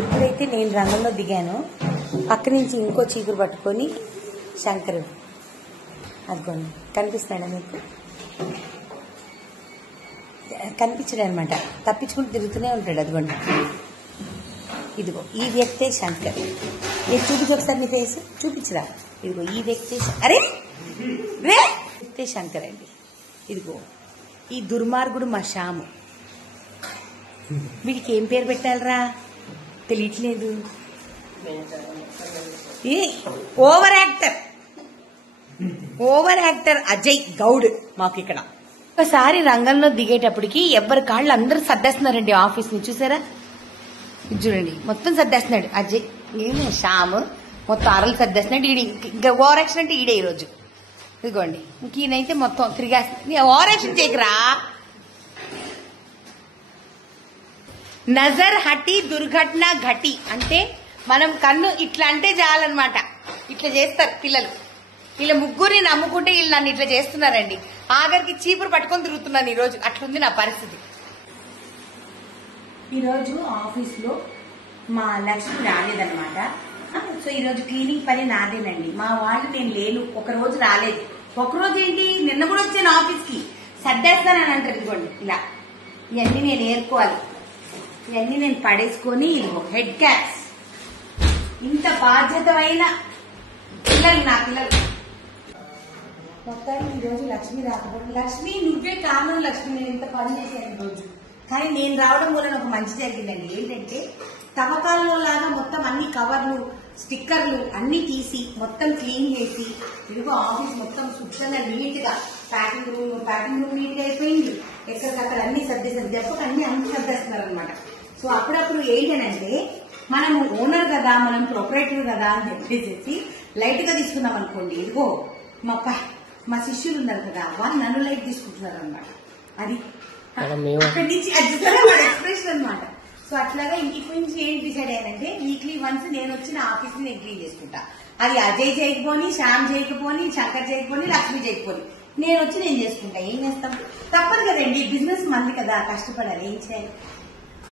ఎప్పుడైతే నేను రంగంలో దిగానో పక్క నుంచి ఇంకో చీపురు పట్టుకొని శంకరుడు అదిగోండి కనిపిస్తున్నాడా మీకు? కనిపించడు అనమాట, తప్పించుకుంటూ తిరుగుతూనే ఉంటాడు. అదిగోండి, ఇదిగో ఈ వ్యక్తే శంకర్. నేను చూపించి ఒకసారి నీ ఫేస్ చూపించరా. ఇదిగో ఈ వ్యక్తే అరే రే వ్యక్తే శంకర్ అండి. ఇదిగో ఈ దుర్మార్గుడు మా శ్యాము. వీడికి ఏం పేరు పెట్టాలరా తెలియట్లేదు. ఓవర్ యాక్టర్ అజయ్ గౌడ్ మాకు ఇక్కడ. ఒకసారి రంగంలో దిగేటప్పటికి ఎవరి కాళ్ళు అందరూ సర్దేస్తున్నారండి. ఆఫీస్ ని చూసారా, చూడండి మొత్తం సర్దేస్తున్నాడు అజయ్. నేను శ్యామ్ మొత్తం అరలు సర్దేస్తున్నాడు. ఇంకా ఓవర్ యాక్షన్ అంటే ఈడే ఈరోజు. ఇదిగోండి ఇంక ఈయనైతే మొత్తం తిరిగేస్తుంది. Over action చేయకరా. నజర్ హటి దుర్ఘటన ఘటి అంటే మనం కన్ను ఇట్లా అంటే చాలన్నమాట. ఇట్లా చేస్తారు పిల్లలు. వీళ్ళ ముగ్గురిని నమ్ముకుంటే వీళ్ళు నన్ను ఇట్లా చేస్తున్నారండి. ఆఖరికి చీపురు పట్టుకొని తిరుగుతున్నాను ఈరోజు. అట్లుంది నా పరిస్థితి. ఈరోజు ఆఫీస్ లో మా లక్ష్మి రాలేదన్నమాట. సో ఈరోజు క్లీనింగ్ పని నాదేనండి. మా వాళ్ళు నేను లేను, ఒక రోజు రాలేదు. ఒకరోజు ఏంటి, నిన్న కూడా వచ్చాను ఆఫీస్ కి. సర్దేస్తానని అంటారు. ఇదిగోండి ఇలా ఇవన్నీ నేను ఏరుకోవాలి. ఇవన్నీ నేను పడేసుకొని ఇదిగో హెడ్ క్యాప్స్. ఇంత బాధ్యతమైన పిల్లలు నా పిల్లలు. మొత్తానికి ఈరోజు లక్ష్మి రాకపోతే, లక్ష్మి నువ్వే కారణం లక్ష్మి, నేను ఇంత పని చేశాను రోజు. కానీ నేను రావడం వల్ల ఒక మంచి జరిగిందండి. ఏంటంటే తవ్వకాలలో లాగా మొత్తం అన్ని కవర్లు స్టిక్కర్లు అన్ని తీసి మొత్తం క్లీన్ చేసి ఇదిగో ఆఫీస్ మొత్తం శుభ్రంగా నీట్ గా ప్యాకింగ్ రూమ్ నీట్ గా అయిపోయింది. ఎక్కడికక్కడ అన్ని సర్దేశారు. దెబ్బకు అన్ని సర్దేస్తున్నారు అనమాట. సో అప్పుడప్పుడు ఏంటంటే మనం ఓనర్ కదా, మనం ప్రొపరేటర్ కదా అని చెప్పేసి లైట్ గా తీసుకున్నాం అనుకోండి. ఇదిగో మా శిష్యులు ఉన్నారు కదా, వాళ్ళు నన్ను లైట్ తీసుకుంటున్నారు అనమాట. అది అక్కడి నుంచి ఎక్స్ప్రెషన్ అనమాట. సో అట్లాగా ఇంటికి నుంచి ఏం డిసైడ్ అయ్యానంటే వీక్లీ వన్స్ నేను వచ్చిన ఆఫీస్ ని నేను క్లీన్ చేసుకుంటా. అది అజయ్ చేయకపోని, శ్యామ్ చేయకపోని, శంకర్ చేయకపోని, లక్ష్మి చేయకపోని నేను వచ్చి నేను చేసుకుంటా. ఏం చేస్తాం, తప్పదు కదండి. బిజినెస్ మంది కదా, కష్టపడాలి. ఏం చేయాలి.